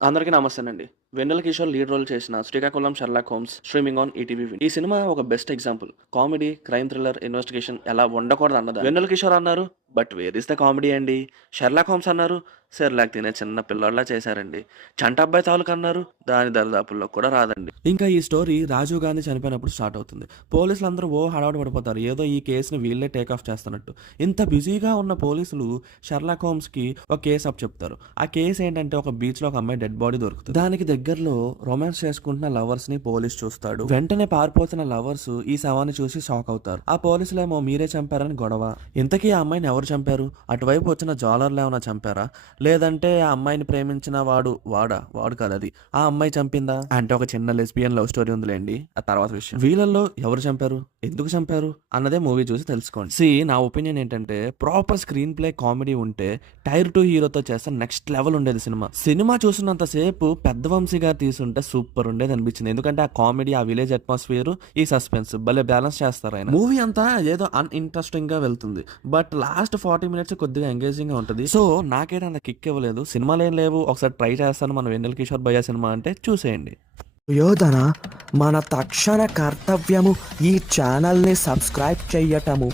అందరికీ నమస్తేనండి. 'వెన్నెల Kishore' lead role చేసిన 'Srikakulam Sherlock Holmes' streaming on ETV win. ఈ సినిమా ఒక best example. Comedy, crime thriller, investigation ఎలా ఉండకూడదు అన్నదాన్ని. 'వెన్నెల కిషోర్' అన్నారు, but where is the comedy అండి? 'షెర్లాక్ హోమ్స్' అన్నారు, సెర్లాక్ తినే చిన్న పిల్లోడిలా చేశారండి. 'చంటబ్బాయి తాలూకా' అన్నారు, దాని దరిదాపుల్లో కూడా రాదండి. ఇంకా ఈ స్టోరీ రాజీవ్ గాంధీ చనిపోయినప్పుడు స్టార్ట్ అవుతుంది. పోలీసులందరూ హడావుడి పడిపోతారు. ఏదో ఈ కేసుని వీళ్ళే టేక్ ఆఫ్ చేస్తున్నట్టు. ఇంత బిజీగా ఉన్న పోలీసులు షెర్లాక్ హోమ్స్‌కి ఒక కేసు అప్ చెప్తారు. ఆ కేసు ఏంటంటే ఒక బీచ్‌లో ఒక అమ్మాయి డెడ్ బాడీ దొరుకుతుంది. దానికి దగ్గరలో రొమాన్స్ చేసుకుంటున్న లవర్స్ ని పోలీస్ చూస్తాడు. వెంటనే పారిపోతున్న లవర్స్ ఈ శవాన్ని చూసి షాక్ అవుతారు. ఆ పోలీసులేమో మీరే చంపారని గొడవ. ఇంతకీ ఆ అమ్మాయిని ఎవరు చంపారు? అటువైపు వచ్చిన జాలర్లు ఏమైనా చంపారా? లేదంటే ఆ అమ్మాయిని ప్రేమించిన వాడు కాదు అది. ఆ అమ్మాయి చంపిందా? అంటే ఒక చిన్న లెస్బియన్ లవ్ స్టోరీ ఉందిలేండి, ఆ తర్వాత విషయం. వీళ్ళల్లో ఎవరు చంపారు, ఎందుకు చంపారు అన్నదే మూవీ చూసి తెలుసుకోండి. నా ఒపీనియన్ ఏంటంటే ప్రాపర్ స్క్రీన్ ప్లే కామెడీ ఉంటే టైర్ 2 హీరోతో చేస్తే నెక్స్ట్ లెవెల్ ఉండేది సినిమా చూసినంత సేపు పెద్ద వంశీ గారు తీసుంటే సూపర్ ఉండేది అనిపించింది. ఎందుకంటే ఆ కామెడీ, ఆ విలేజ్ అట్మాస్ఫియర్, ఈ సస్పెన్స్ భలే బ్యాలెన్స్ చేస్తారు ఆయన. మూవీ అంతా ఏదో అన్ఇంట్రెస్టింగ్ గా వెళ్తుంది, బట్ లాస్ట్ 40 మినిట్స్ కొద్దిగా ఎంగేజింగ్ గా ఉంటుంది. సో నాకైతే అంత కిక్ ఇవ్వలేదు. సినిమాలు ఏం లేవు, ఒకసారి ట్రై చేస్తాను మన వెన్నెల కిషోర్ భయ్యా సినిమా అంటే చూసేయండి. యోధన మన తక్షణ కర్తవ్యము ఈ ఛానల్ని సబ్స్క్రైబ్ చెయ్యటము.